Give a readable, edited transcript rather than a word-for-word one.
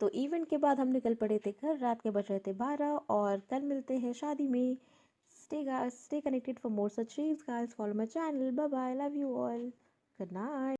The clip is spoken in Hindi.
तो इवेंट के बाद हम निकल पड़े थे घर। रात के बज रहे थे 12 और कल मिलते हैं शादी में। Stay connected for more such reels guys. Follow my channel. Bye bye. Love you all. Good night.